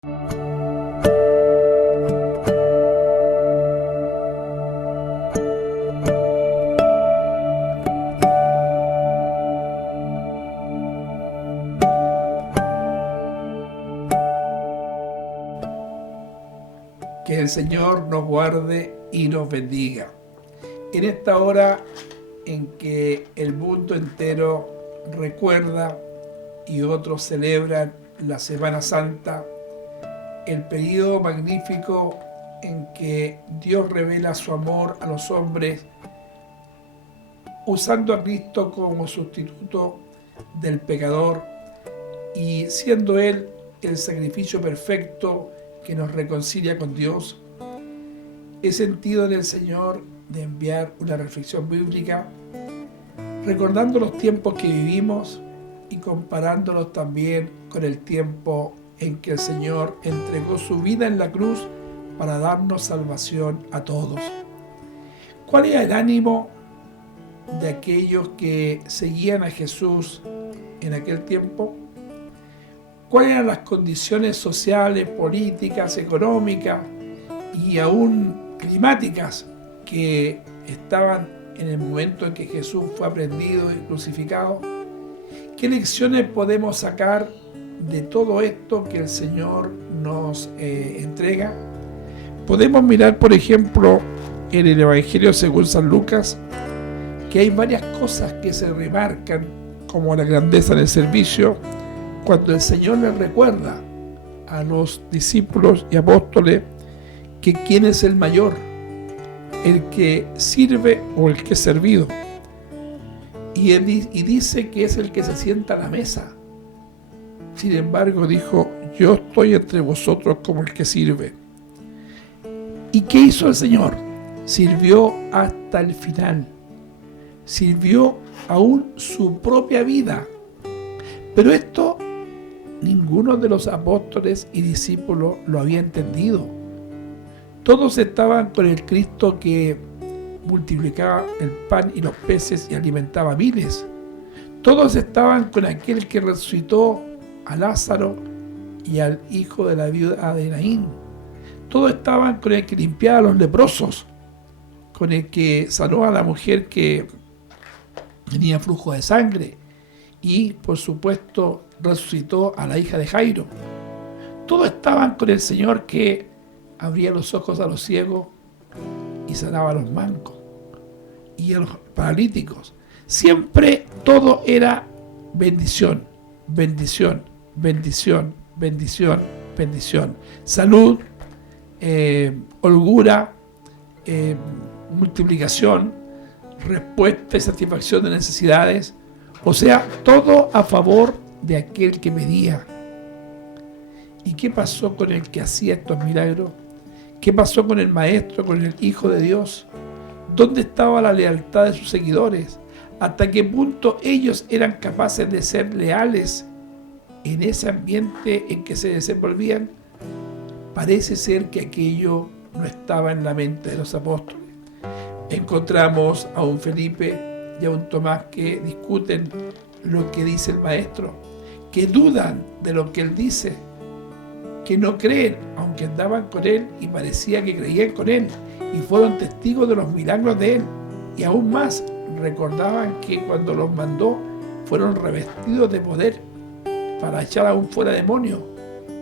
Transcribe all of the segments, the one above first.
Que el Señor nos guarde y nos bendiga. En esta hora en que el mundo entero recuerda y otros celebran la Semana Santa, el periodo magnífico en que Dios revela su amor a los hombres, usando a Cristo como sustituto del pecador y siendo Él el sacrificio perfecto que nos reconcilia con Dios. He sentido en el Señor de enviar una reflexión bíblica, recordando los tiempos que vivimos y comparándolos también con el tiempo en que el Señor entregó su vida en la cruz para darnos salvación a todos. ¿Cuál era el ánimo de aquellos que seguían a Jesús en aquel tiempo? ¿Cuáles eran las condiciones sociales, políticas, económicas y aún climáticas que estaban en el momento en que Jesús fue aprehendido y crucificado? ¿Qué lecciones podemos sacar de todo esto que el Señor nos entrega? Podemos mirar, por ejemplo, en el Evangelio según San Lucas, que hay varias cosas que se remarcan, como la grandeza del servicio, cuando el Señor les recuerda a los discípulos y apóstoles que quién es el mayor, el que sirve o el que es servido. Y dice que es el que se sienta a la mesa. Sin embargo, dijo: yo estoy entre vosotros como el que sirve. ¿Y qué hizo el Señor? Sirvió hasta el final. Sirvió aún su propia vida. Pero esto ninguno de los apóstoles y discípulos lo había entendido. Todos estaban con el Cristo que multiplicaba el pan y los peces y alimentaba a miles. Todos estaban con aquel que resucitó a Lázaro y al hijo de la viuda de Naín. Todos estaban con el que limpiaba a los leprosos, con el que sanó a la mujer que tenía flujo de sangre y, por supuesto, resucitó a la hija de Jairo. Todos estaban con el Señor que abría los ojos a los ciegos y sanaba a los mancos y a los paralíticos. Siempre todo era bendición, bendición, bendición, bendición, bendición. Salud, holgura, multiplicación, respuesta y satisfacción de necesidades. O sea, todo a favor de aquel que medía. ¿Y qué pasó con el que hacía estos milagros? ¿Qué pasó con el Maestro, con el Hijo de Dios? ¿Dónde estaba la lealtad de sus seguidores? ¿Hasta qué punto ellos eran capaces de ser leales en ese ambiente en que se desenvolvían? Parece ser que aquello no estaba en la mente de los apóstoles. Encontramos a un Felipe y a un Tomás que discuten lo que dice el Maestro, que dudan de lo que Él dice, que no creen, aunque andaban con Él y parecía que creían con Él, y fueron testigos de los milagros de Él, y aún más recordaban que cuando los mandó fueron revestidos de poder para echar aún fuera demonios,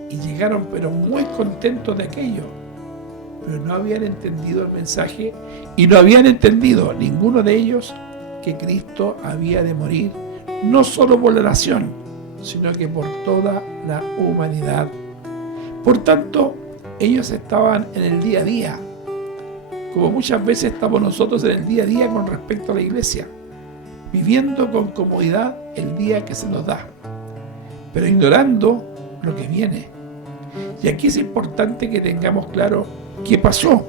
y llegaron pero muy contentos de aquello. Pero no habían entendido el mensaje y no habían entendido ninguno de ellos que Cristo había de morir, no solo por la nación, sino que por toda la humanidad. Por tanto, ellos estaban en el día a día, como muchas veces estamos nosotros en el día a día con respecto a la iglesia, viviendo con comodidad el día que se nos da, pero ignorando lo que viene. Y aquí es importante que tengamos claro qué pasó.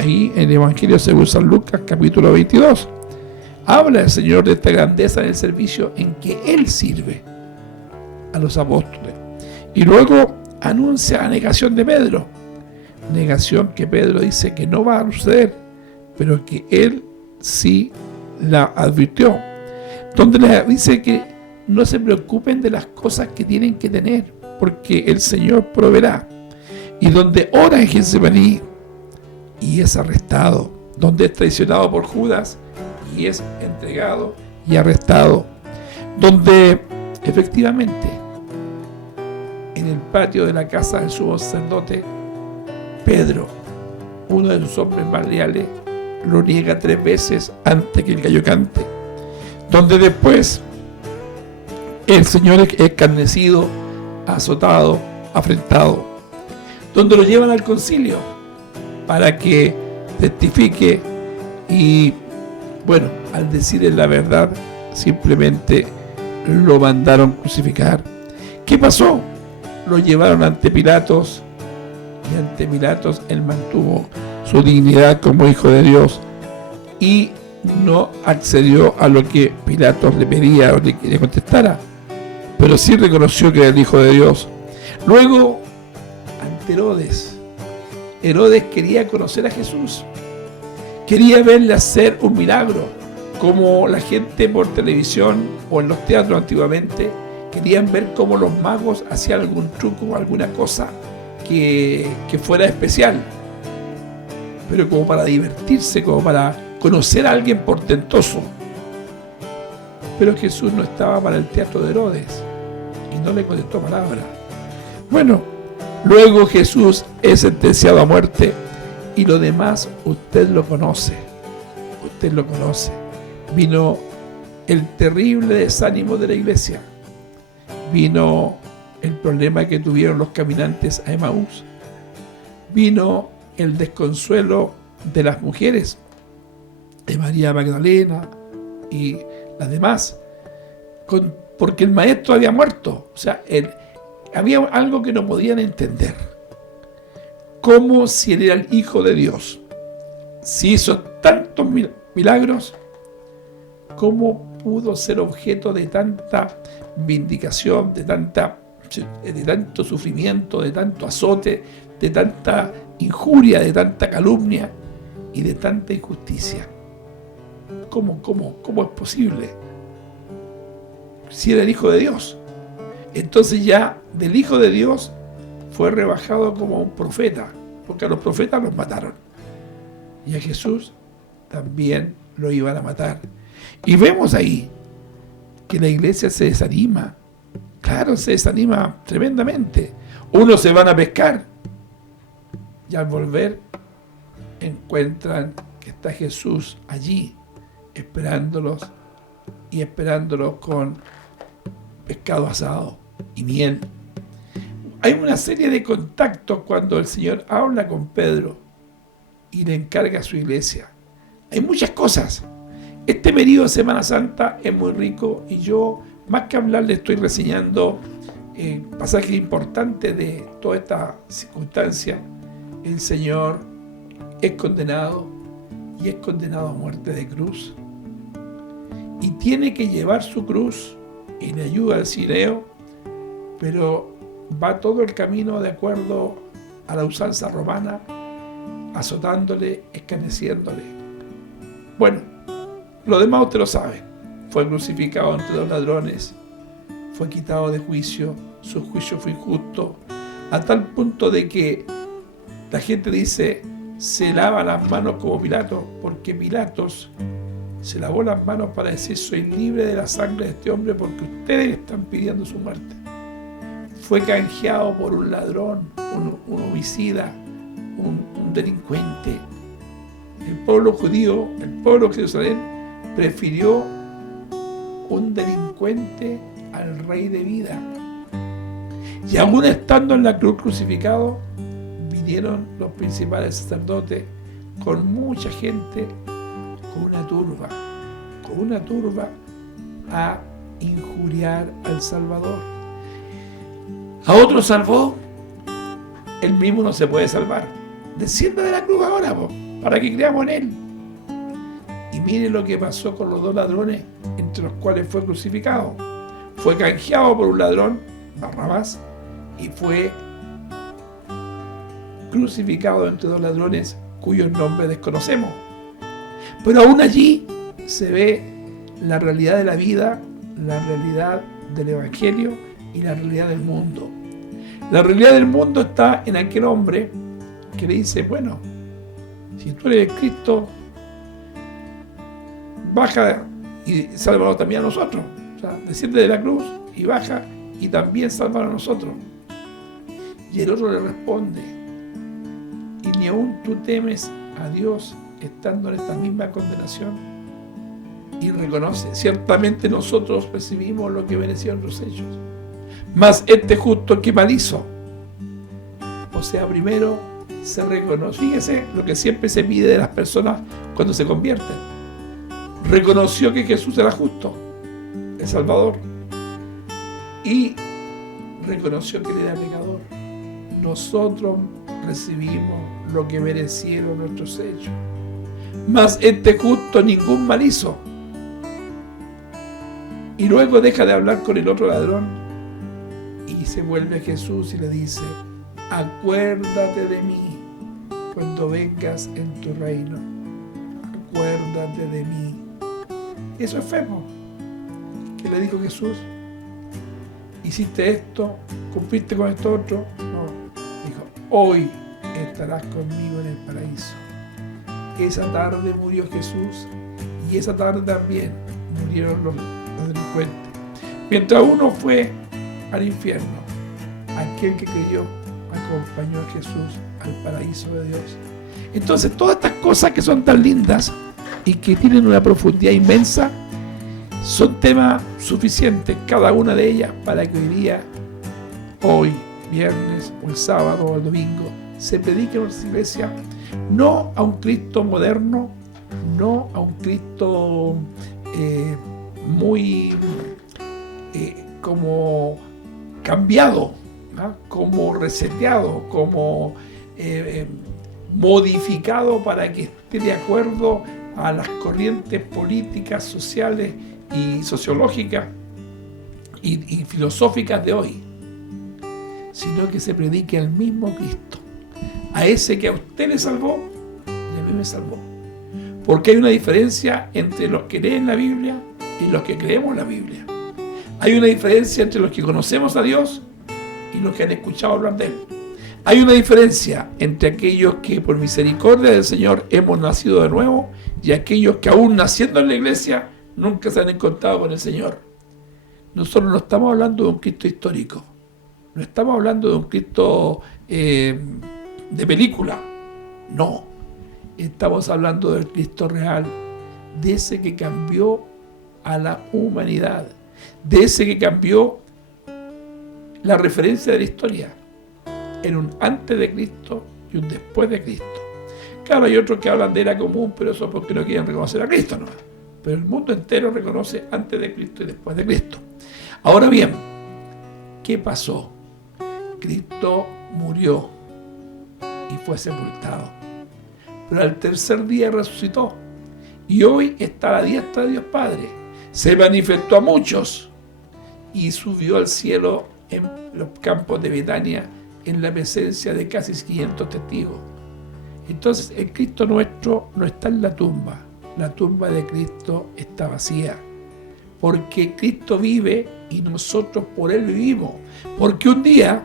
Ahí en el Evangelio según San Lucas, capítulo 22, habla el Señor de esta grandeza del servicio en que Él sirve a los apóstoles. Y luego anuncia la negación de Pedro. Negación que Pedro dice que no va a suceder, pero que Él sí la advirtió. Donde les dice que no se preocupen de las cosas que tienen que tener, porque el Señor proveerá. Y donde ora en Getsemaní y es arrestado, donde es traicionado por Judas y es entregado y arrestado, donde efectivamente en el patio de la casa del sumo sacerdote, Pedro, uno de sus hombres más leales, lo niega 3 veces antes que el gallo cante, donde después el Señor es escarnecido, azotado, afrentado, donde lo llevan al concilio para que testifique y, bueno, al decirle la verdad, simplemente lo mandaron crucificar. ¿Qué pasó? Lo llevaron ante Pilatos y ante Pilatos él mantuvo su dignidad como hijo de Dios y no accedió a lo que Pilatos le pedía o le contestara, pero sí reconoció que era el hijo de Dios. Luego, ante Herodes quería conocer a Jesús, quería verle hacer un milagro, como la gente por televisión o en los teatros antiguamente querían ver cómo los magos hacían algún truco, alguna cosa que fuera especial, pero como para divertirse, como para conocer a alguien portentoso. Pero Jesús no estaba para el teatro de Herodes y no le contestó palabra. Bueno, luego Jesús es sentenciado a muerte y lo demás usted lo conoce. Usted lo conoce. Vino el terrible desánimo de la iglesia. Vino el problema que tuvieron los caminantes a Emaús. Vino el desconsuelo de las mujeres, de María Magdalena y las demás, porque el maestro había muerto. O sea, había algo que no podían entender. Como si él era el Hijo de Dios, si hizo tantos milagros, ¿cómo pudo ser objeto de tanta vindicación, de tanto sufrimiento, de tanto azote, de tanta injuria, de tanta calumnia y de tanta injusticia? ¿Cómo es posible? Si era el Hijo de Dios. Entonces ya del Hijo de Dios fue rebajado como un profeta, porque a los profetas los mataron. Y a Jesús también lo iban a matar. Y vemos ahí que la iglesia se desanima. Claro, se desanima tremendamente. Unos se van a pescar y al volver encuentran que está Jesús allí esperándolos y esperándolos con pescado asado y miel. Hay una serie de contactos cuando el Señor habla con Pedro y le encarga a su iglesia. Hay muchas cosas. Este periodo de Semana Santa es muy rico y yo, más que hablar, le estoy reseñando pasajes importantes de toda esta circunstancia. El Señor es condenado y es condenado a muerte de cruz y tiene que llevar su cruz y le ayuda al Cireneo, pero va todo el camino de acuerdo a la usanza romana, azotándole, escarneciéndole. Bueno, lo demás usted lo sabe. Fue crucificado entre 2 ladrones, fue quitado de juicio, su juicio fue injusto, a tal punto de que la gente dice, se lava las manos como Pilatos, porque Pilatos se lavó las manos para decir, soy libre de la sangre de este hombre porque ustedes están pidiendo su muerte. Fue canjeado por un ladrón, un homicida, un delincuente. El pueblo judío, el pueblo de Jerusalén, prefirió un delincuente al Rey de vida. Y aún estando en la cruz crucificado, vinieron los principales sacerdotes con mucha gente, con una turba a injuriar al Salvador. A otro salvó, él mismo no se puede salvar. Descienda de la cruz ahora, para que creamos en él. Y mire lo que pasó con los 2 ladrones entre los cuales fue crucificado. Fue canjeado por un ladrón, Barrabás, y fue crucificado entre 2 ladrones cuyos nombres desconocemos. Pero aún allí se ve la realidad de la vida, la realidad del Evangelio y la realidad del mundo. La realidad del mundo está en aquel hombre que le dice, bueno, si tú eres Cristo, baja y sálvanos también a nosotros. O sea, desciende de la cruz y baja y también sálvanos a nosotros. Y el otro le responde, y ni aún tú temes a Dios estando en esta misma condenación. Y reconoce, ciertamente nosotros recibimos lo que merecieron los hechos, mas este justo que mal hizo. O sea, primero se reconoce, fíjese lo que siempre se pide de las personas cuando se convierten. Reconoció que Jesús era justo, el Salvador, y reconoció que él era pecador. Nosotros recibimos lo que merecieron nuestros hechos, mas este justo ningún mal hizo. Y luego deja de hablar con el otro ladrón y se vuelve a Jesús y le dice, acuérdate de mí cuando vengas en tu reino. Acuérdate de mí. Eso es fe, ¿no? ¿Qué le dijo Jesús? ¿Hiciste esto? ¿Cumpliste con esto otro? No. Dijo, hoy estarás conmigo en el paraíso. Esa tarde murió Jesús y esa tarde también murieron los delincuentes. Mientras uno fue al infierno, aquel que creyó acompañó a Jesús al paraíso de Dios. Entonces todas estas cosas que son tan lindas y que tienen una profundidad inmensa son temas suficientes, cada una de ellas, para que hoy día, hoy, viernes o el sábado o el domingo, se predique en nuestra iglesia no a un Cristo moderno, no a un Cristo muy como cambiado, ¿no? Como reseteado, como modificado para que esté de acuerdo a las corrientes políticas, sociales y sociológicas y filosóficas de hoy, sino que se predique al mismo Cristo, a ese que a usted le salvó y a mí me salvó. Porque hay una diferencia entre los que leen la Biblia y los que creemos la Biblia. Hay una diferencia entre los que conocemos a Dios y los que han escuchado hablar de Él. Hay una diferencia entre aquellos que por misericordia del Señor hemos nacido de nuevo y aquellos que aún naciendo en la iglesia nunca se han encontrado con el Señor. Nosotros no estamos hablando de un Cristo histórico, no estamos hablando de un Cristo de película, no. Estamos hablando del Cristo real, de ese que cambió a la humanidad, de ese que cambió la referencia de la historia en un antes de Cristo y un después de Cristo. Claro, hay otros que hablan de era común, pero eso es porque no quieren reconocer a Cristo, ¿no? Pero el mundo entero reconoce antes de Cristo y después de Cristo. Ahora bien, ¿qué pasó? Cristo murió y fue sepultado, pero al tercer día resucitó y hoy está a la diestra de Dios Padre. Se manifestó a muchos y subió al cielo en los campos de Betania en la presencia de casi 500 testigos. Entonces el Cristo nuestro no está en la tumba de Cristo está vacía, porque Cristo vive y nosotros por Él vivimos, porque un día,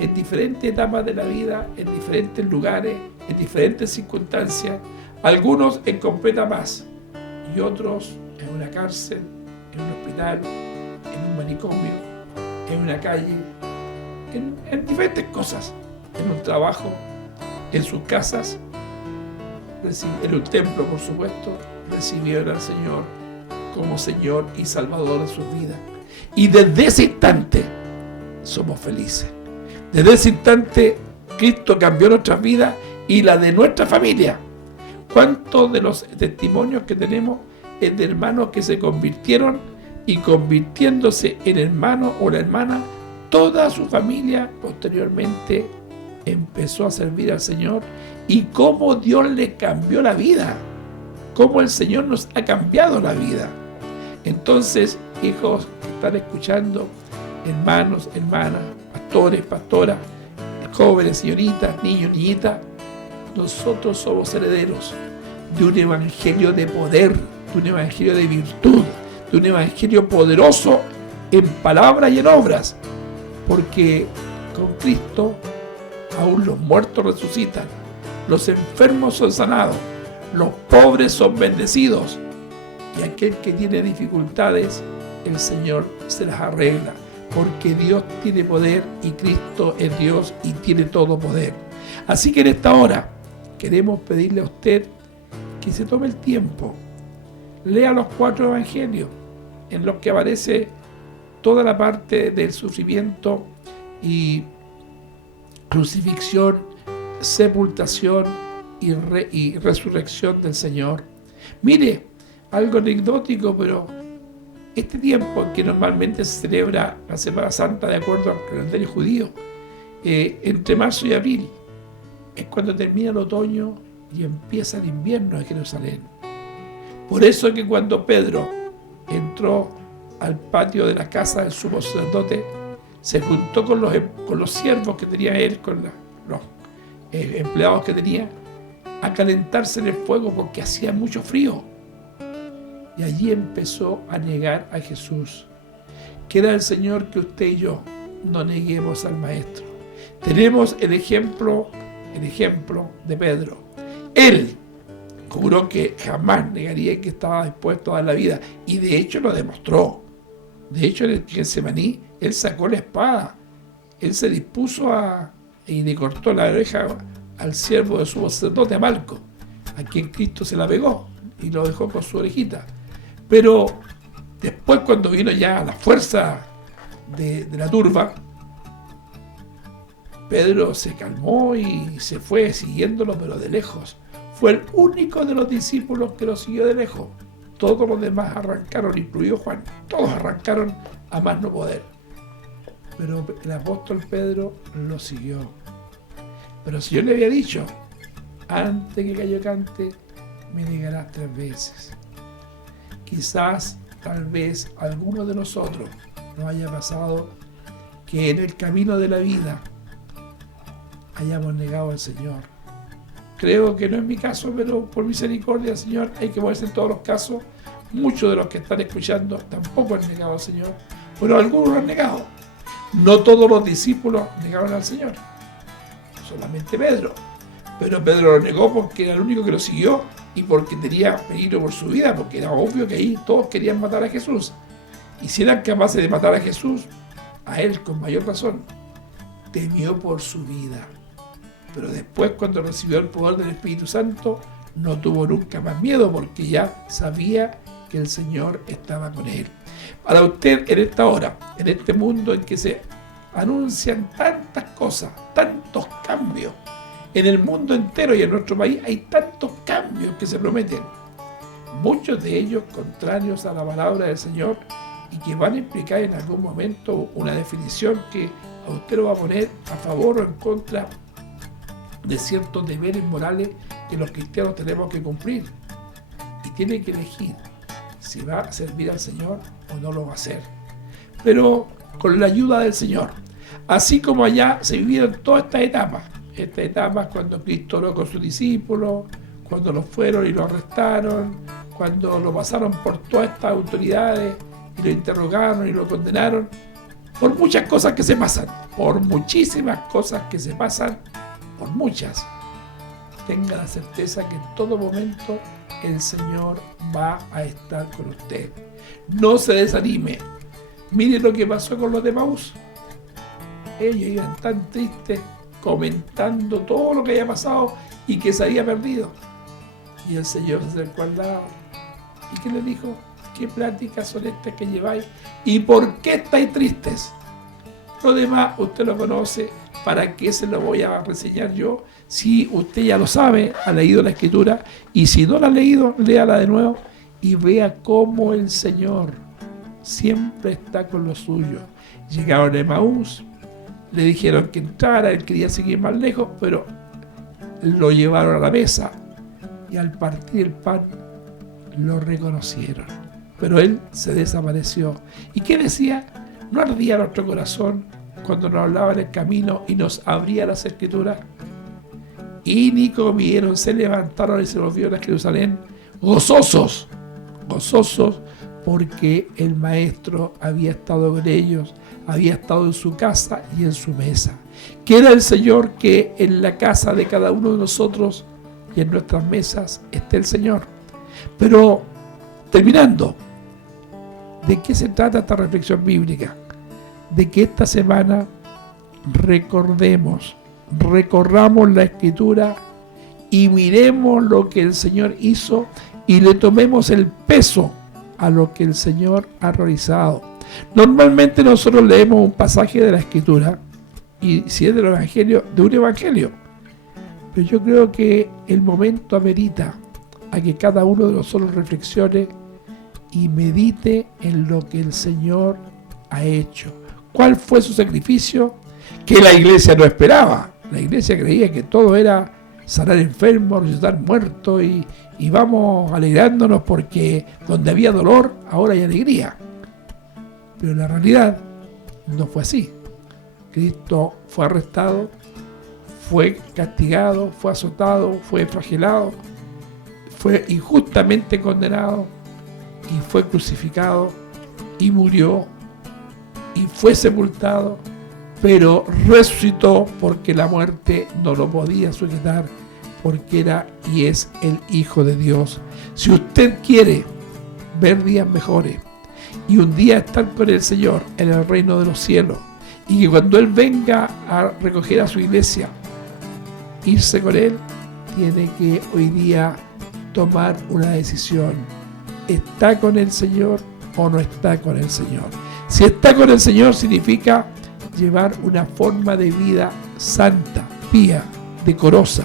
en diferentes etapas de la vida, en diferentes lugares, en diferentes circunstancias, algunos en completa paz y otros en una cárcel, en un hospital, en un manicomio, en una calle, en diferentes cosas, en un trabajo, en sus casas, en un templo, por supuesto, recibieron al Señor como Señor y Salvador de sus vidas. Y desde ese instante somos felices. Desde ese instante Cristo cambió nuestras vidas y la de nuestra familia. ¿Cuántos de los testimonios que tenemos es de hermanos que se convirtieron y convirtiéndose en hermano o la hermana, toda su familia posteriormente empezó a servir al Señor? Y cómo Dios le cambió la vida, cómo el Señor nos ha cambiado la vida. Entonces, hijos que están escuchando, hermanos, hermanas, pastores, pastoras, jóvenes, señoritas, niños, niñitas, nosotros somos herederos de un evangelio de poder, de un evangelio de virtud, de un evangelio poderoso en palabras y en obras, porque con Cristo aún los muertos resucitan, los enfermos son sanados, los pobres son bendecidos, y aquel que tiene dificultades, el Señor se las arregla, porque Dios tiene poder y Cristo es Dios y tiene todo poder. Así que en esta hora queremos pedirle a usted que se tome el tiempo, lea los 4 evangelios en los que aparece toda la parte del sufrimiento y crucifixión, sepultación y resurrección del Señor. Mire, algo anecdótico, pero este tiempo en que normalmente se celebra la Semana Santa de acuerdo al calendario judío, entre marzo y abril, es cuando termina el otoño y empieza el invierno en Jerusalén. Por eso es que cuando Pedro entró al patio de la casa del sumo sacerdote, se juntó con los siervos que tenía él, con los empleados que tenía, a calentarse en el fuego porque hacía mucho frío. Y allí empezó a negar a Jesús. Queda el Señor que usted y yo no neguemos al Maestro. Tenemos el ejemplo de Pedro. Él juró que jamás negaría que estaba dispuesto a dar la vida, y de hecho lo demostró. De hecho, en el Getsemaní, él sacó la espada, él se dispuso y le cortó la oreja al siervo de su sacerdote, a Malco, a quien Cristo se la pegó y lo dejó con su orejita. Pero después, cuando vino ya la fuerza de la turba, Pedro se calmó y se fue siguiéndolo, pero de lejos. Fue el único de los discípulos que lo siguió de lejos. Todos los demás arrancaron, incluido Juan, todos arrancaron a más no poder. Pero el apóstol Pedro lo siguió. Pero si yo le había dicho, antes que el gallo cante, me negarás 3 veces. Quizás, tal vez, alguno de nosotros nos haya pasado que en el camino de la vida hayamos negado al Señor. Creo que no es mi caso, pero por misericordia, Señor, hay que moverse en todos los casos. Muchos de los que están escuchando tampoco han negado al Señor, pero algunos lo han negado. No todos los discípulos negaron al Señor, solamente Pedro. Pero Pedro lo negó porque era el único que lo siguió y porque tenía peligro por su vida, porque era obvio que ahí todos querían matar a Jesús. Y si eran capaces de matar a Jesús, a él con mayor razón, temió por su vida. Pero después, cuando recibió el poder del Espíritu Santo, no tuvo nunca más miedo, porque ya sabía que el Señor estaba con él. Para usted, en esta hora, en este mundo en que se anuncian tantas cosas, tantos cambios, en el mundo entero y en nuestro país hay tantos cambios que se prometen, muchos de ellos contrarios a la palabra del Señor y que van a implicar en algún momento una definición que a usted lo va a poner a favor o en contra de ciertos deberes morales que los cristianos tenemos que cumplir, y tiene que elegir si va a servir al Señor o no lo va a hacer, pero con la ayuda del Señor. Así como allá se vivieron todas estas etapas cuando Cristo habló con sus discípulos, cuando los fueron y lo arrestaron, cuando lo pasaron por todas estas autoridades y lo interrogaron y lo condenaron, por muchas cosas que se pasan, por muchísimas cosas que se pasan, por muchas. Tenga la certeza que en todo momento el Señor va a estar con usted. No se desanime. Mire lo que pasó con los de Emaús. Ellos iban tan tristes comentando todo lo que había pasado y que se había perdido. Y el Señor se acercó al lado. ¿Y qué le dijo? ¿Qué pláticas son estas que lleváis? ¿Y por qué estáis tristes? Lo demás usted lo conoce. ¿Para qué se lo voy a reseñar yo? Si usted ya lo sabe, ha leído la Escritura, y si no la ha leído, léala de nuevo y vea cómo el Señor siempre está con los suyos. Llegaron a Emaús, le dijeron que entrara, él quería seguir más lejos, pero lo llevaron a la mesa y al partir el pan lo reconocieron, pero él se desapareció. ¿Y qué decía? ¿No ardía nuestro corazón cuando nos hablaba en el camino y nos abría las Escrituras? Y ni comieron, se levantaron y se volvieron a Jerusalén gozosos, porque el Maestro había estado con ellos, había estado en su casa y en su mesa. Quiera el Señor que en la casa de cada uno de nosotros y en nuestras mesas esté el Señor. Pero, terminando, ¿de qué se trata esta reflexión bíblica? De que esta semana recorramos la Escritura y miremos lo que el Señor hizo y le tomemos el peso a lo que el Señor ha realizado. Normalmente nosotros leemos un pasaje de la Escritura y si es del Evangelio, de un Evangelio. Pero yo creo que el momento amerita a que cada uno de nosotros reflexione y medite en lo que el Señor ha hecho. ¿Cuál fue su sacrificio? Que la iglesia no esperaba. La iglesia creía que todo era sanar enfermos, resucitar muertos y vamos alegrándonos porque donde había dolor, ahora hay alegría. Pero la realidad no fue así. Cristo fue arrestado, fue castigado, fue azotado, fue flagelado, fue injustamente condenado y fue crucificado y murió y fue sepultado, pero resucitó porque la muerte no lo podía sujetar, porque era y es el Hijo de Dios. Si usted quiere ver días mejores y un día estar con el Señor en el reino de los cielos, y que cuando Él venga a recoger a su iglesia, irse con Él, tiene que hoy día tomar una decisión. ¿Está con el Señor o no está con el Señor? Si está con el Señor significa llevar una forma de vida santa, pía, decorosa,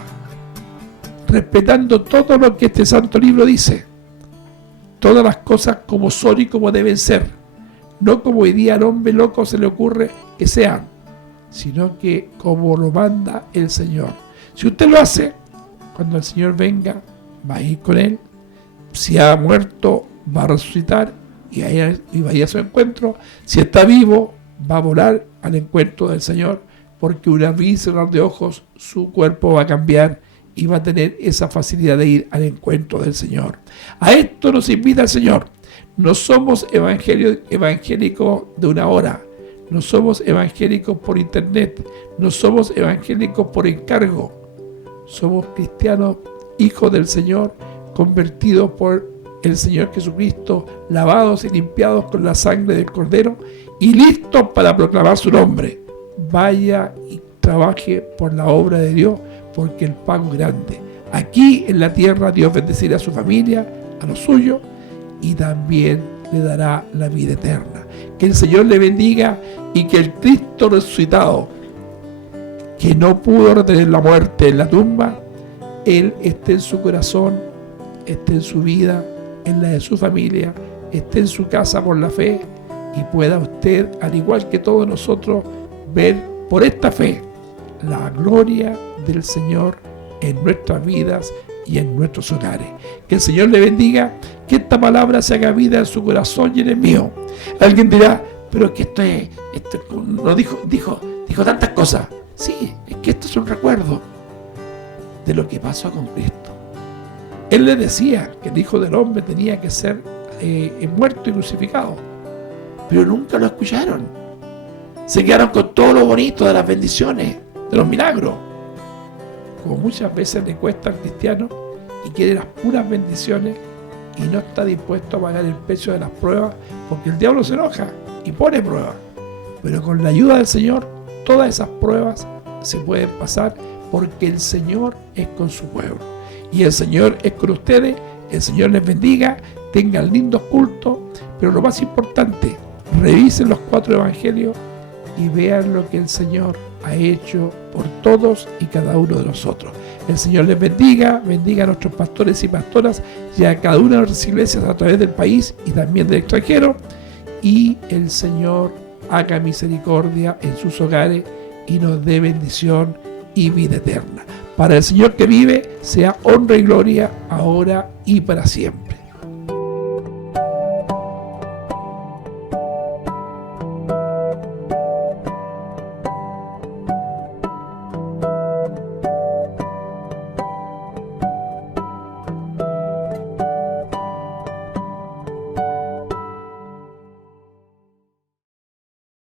respetando todo lo que este santo libro dice, todas las cosas como son y como deben ser, no como hoy día al hombre loco se le ocurre que sean, sino que como lo manda el Señor. Si usted lo hace, cuando el Señor venga, va a ir con Él. Si ha muerto, va a resucitar y va a ir a su encuentro. Si está vivo, va a volar al encuentro del Señor, porque una abrir y cerrar de ojos, su cuerpo va a cambiar y va a tener esa facilidad de ir al encuentro del Señor. A esto nos invita el Señor. No somos evangélicos de una hora, no somos evangélicos por internet, no somos evangélicos por encargo. Somos cristianos, hijos del Señor, convertidos por el Señor Jesucristo, lavados y limpiados con la sangre del Cordero y listos para proclamar su nombre. Vaya y trabaje por la obra de Dios, porque el pago es grande. Aquí en la tierra Dios bendecirá a su familia, a los suyos, y también le dará la vida eterna. Que el Señor le bendiga y que el Cristo resucitado, que no pudo retener la muerte en la tumba, Él esté en su corazón, esté en su vida, en la de su familia, esté en su casa por la fe y pueda usted, al igual que todos nosotros, ver por esta fe la gloria del Señor en nuestras vidas y en nuestros hogares. Que el Señor le bendiga, que esta palabra se haga vida en su corazón y en el mío. Alguien dirá, pero es que esto no dijo tantas cosas. Sí, es que esto es un recuerdo de lo que pasó con Cristo. Él le decía que el Hijo del Hombre tenía que ser muerto y crucificado, pero nunca lo escucharon. Se quedaron con todo lo bonito de las bendiciones, de los milagros. Como muchas veces le cuesta al cristiano y quiere las puras bendiciones y no está dispuesto a pagar el precio de las pruebas, porque el diablo se enoja y pone pruebas. Pero con la ayuda del Señor, todas esas pruebas se pueden pasar, porque el Señor es con su pueblo y el Señor es con ustedes. El Señor les bendiga, tengan lindos cultos, pero lo más importante, revisen los 4 evangelios y vean lo que el Señor ha hecho por todos y cada uno de nosotros. El Señor les bendiga a nuestros pastores y pastoras y a cada una de nuestras iglesias a través del país y también del extranjero, y el Señor haga misericordia en sus hogares y nos dé bendición y vida eterna. Para el Señor que vive, sea honra y gloria ahora y para siempre.